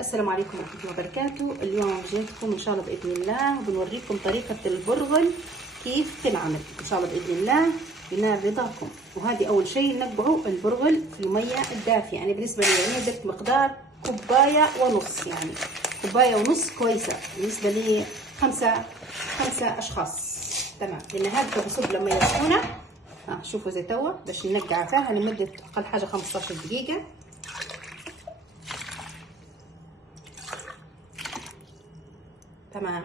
السلام عليكم ورحمة الله وبركاته. اليوم جيتكم إن شاء الله بإذن الله وبنوريكم طريقة البرغل كيف تنعمل إن شاء الله بإذن الله بنال رضاكم. وهذه أول شيء نقبعوا البرغل في المية الدافية، يعني بالنسبة لي يعني درت مقدار كوباية ونص، يعني كوباية ونص كويسة بالنسبة لي خمسة أشخاص. تمام، لأن هذا بصب لما يسخنة شوفوا زي توا باش ننقع فيها لمدة أقل حاجة 15 دقيقة. تمام،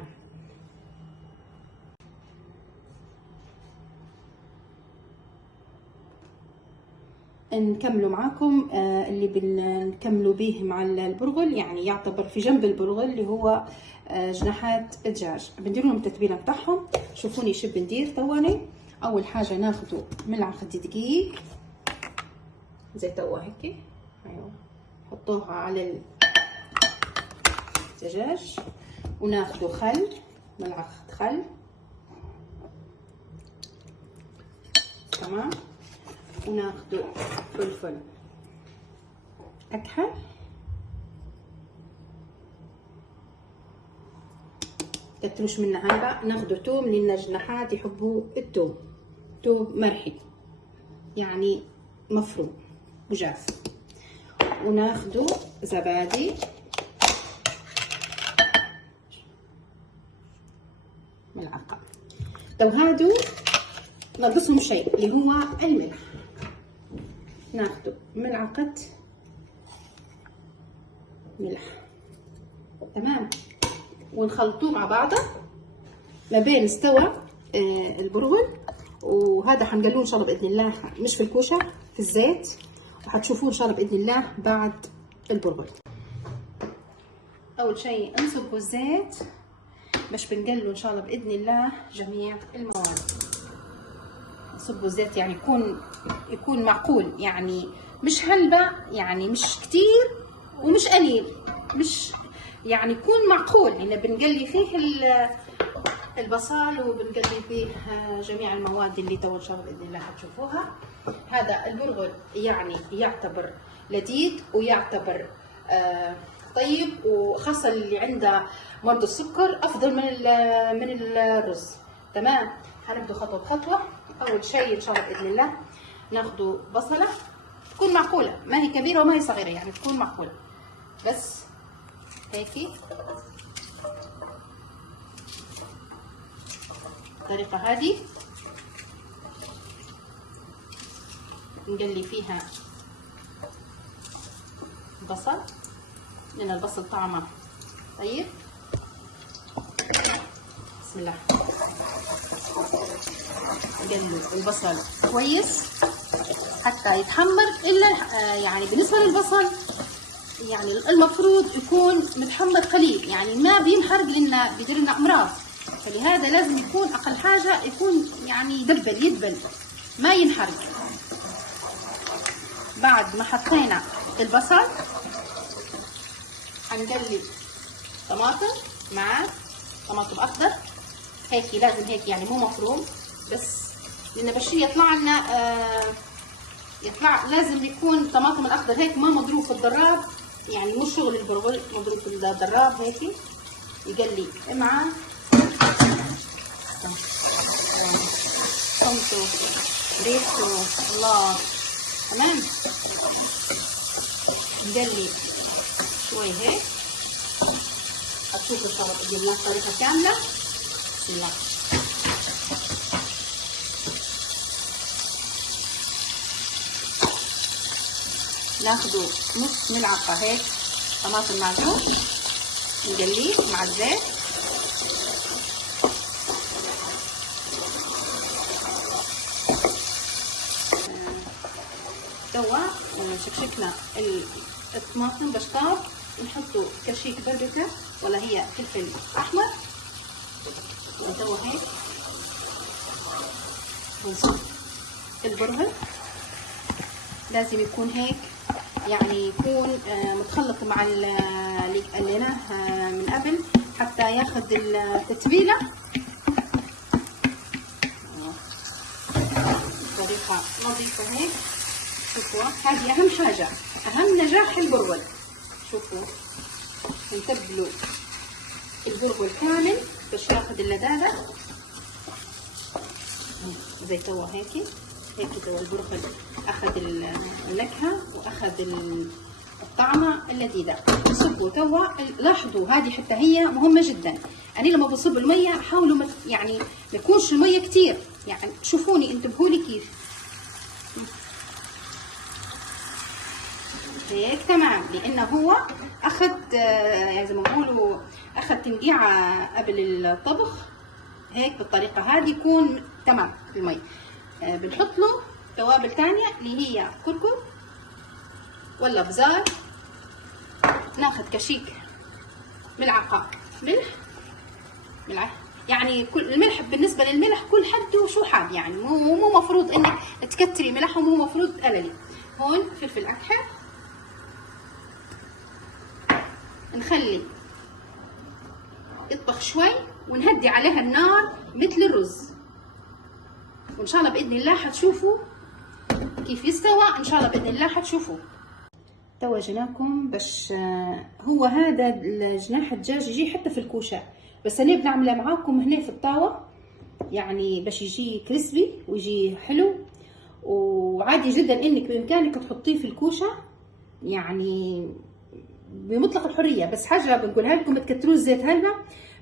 نكملوا معاكم اللي بنكملوا به مع البرغل، يعني يعتبر في جنب البرغل اللي هو جناحات الدجاج. بندير لهم التتبيله بتاعهم. شوفوني شو بندير تواني. اول حاجه ناخذوا ملعقه دقيق زي توا هيك، ايوه نحطوها على الدجاج، وناخذوا خل، ملعقه خل. تمام، وناخذوا فلفل اكحل، كتروش منها هاي. ناخذوا توم لان الجناحات يحبوا التوم، توم مرحي يعني مفروم وجاف. وناخذوا زبادي، ملعقه. لو هادو ناقصهم شيء اللي هو الملح، ناخذ ملعقة ملح. تمام، ونخلطوه مع بعضه ما بين استوى البرغل. وهذا حنقلوه ان شاء الله باذن الله مش في الكوشه، في الزيت، وحتشوفوه ان شاء الله باذن الله بعد البرغل. اول شيء نصبوا الزيت باش بنقلوا ان شاء الله باذن الله جميع المواد. نصبوا الزيت يعني يكون معقول، يعني مش هلبة، يعني مش كتير ومش قليل، مش يعني يكون معقول. لان بنقلي فيه البصل وبنقلي فيه جميع المواد اللي تو ان شاء الله باذن الله هتشوفوها. هذا البرغل يعني يعتبر لذيذ ويعتبر طيب، وخاصه اللي عنده مرض السكر افضل من الرز. تمام، هنبدا خطوه بخطوه. اول شيء ان شاء الله باذن الله ناخذ بصله تكون معقوله، ما هي كبيره وما هي صغيره، يعني تكون معقوله بس هيك. الطريقه هذه نقلي فيها البصل لان البصل طعمه طيب. بسم الله، نقلب البصل كويس حتى يتحمر. الا يعني بالنسبه للبصل يعني المفروض يكون متحمر قليل، يعني ما بينحرق لان بيدير لنا امراض. فلهذا لازم يكون اقل حاجه يكون يعني يدبل ما ينحرق. بعد ما حطينا البصل هنقلب طماطم مع طماطم اخضر هيك، لازم هيك يعني مو مفروم بس، لان باش يطلع لنا يطلع لازم يكون طماطم الاخضر هيك ما مضروب في الضراب، يعني مو شغل البرغل مضروب في الضراب هيك يقلي مع صمته ريحته الله. تمام، نقلي شوي هيك. هتشوفوا ان شاء الله باذن الله الطريقه كامله. بسم الله. ناخذوا نص ملعقه هيك طماطم معجون نقليه مع الزيت. توا شكشكنا الطماطم باش طاب، نحطوا كشيك بابريكا ولا هي فلفل احمر توا هيك، ونصب البرغل. لازم يكون هيك يعني يكون متخلط مع اللي قليناه من قبل حتى ياخذ التتبيله بطريقه نظيفه هيك. شوفوا هذه اهم حاجه، اهم نجاح البرغل. شوفوا نتبلوا البرغل كامل باش ياخذ اللذاذة. زي توا هيك توا البرغل اخذ النكهة واخذ الطعمة اللذيذة. صبوا توا. لاحظوا هذه حتى هي مهمة جدا. أنا لما بصب المية حاولوا يعني ما يكونش المية كتير، يعني شوفوني انتبهوا لي كيف هيك تمام، لأنه هو أخذ يعني زي ما بقولوا أخذ تنقيعة قبل الطبخ. هيك بالطريقة هذه يكون تمام المي. بنحط له توابل تانية اللي هي كركم ولا بزار. ناخذ كشيك ملعقة ملح يعني كل الملح بالنسبة للملح كل حد وشو حاب، يعني مو مفروض انك تكتري ملح ومو مفروض قللي. هون فلفل اكحل. نخلي يطبخ شوي ونهدي عليها النار مثل الرز، وان شاء الله باذن الله حتشوفوا كيف يستوى. ان شاء الله باذن الله حتشوفوا. توا جيناكم باش هو هذا جناح الدجاج يجي حتى في الكوشه، بس انا بنعمله معاكم هنا في الطاوه يعني باش يجي كريسبي ويجي حلو. وعادي جدا انك بامكانك تحطيه في الكوشه يعني بمطلق الحريه، بس حاجه بنقولها لكم ما تكتروش زيت هلبة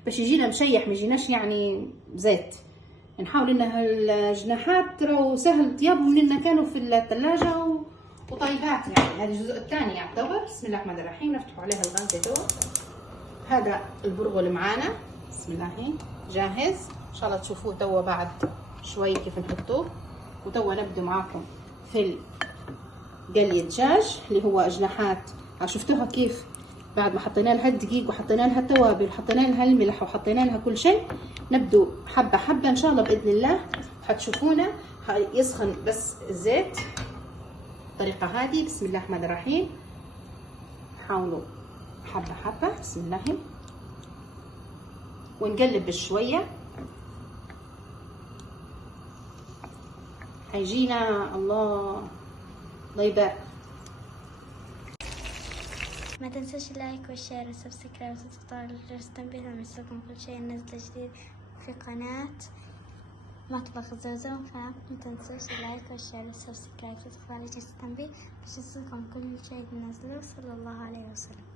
باش يجينا مشيح، ما يجيناش يعني زيت. نحاول ان هالجناحات راهو سهل طيابهم لنا كانوا في الثلاجه وطيبات. يعني هذا الجزء الثاني يعتبر. بسم الله الرحمن الرحيم. نفتحوا عليها الغاز توا. هذا البرغل معانا بسم الله جاهز. ان شاء الله تشوفوه توا بعد شوي كيف نحطوه. وتوا نبدو معاكم في قلي الدجاج اللي هو جناحات. شفتوها كيف بعد ما حطينا لها الدقيق وحطينا لها التوابل وحطينا لها الملح وحطينا لها كل شيء. نبدو حبه حبه ان شاء الله باذن الله حتشوفونا. يسخن بس الزيت بالطريقه هذه. بسم الله الرحمن الرحيم. حاولوا حبه حبه بسم الله ونقلب بشويه. هيجينا الله ضيباء. ما تنسوش اللايك والشير والسبسكرايب وتفعيل جرس التنبيه ليصلكم كل شيء نزل جديد في قناة مطبخ زوزو. فما تنسوش اللايك والشير والسبسكرايب وتفعيل جرس التنبيه باش يصلكم كل شيء ننزله. صلى الله عليه وسلم.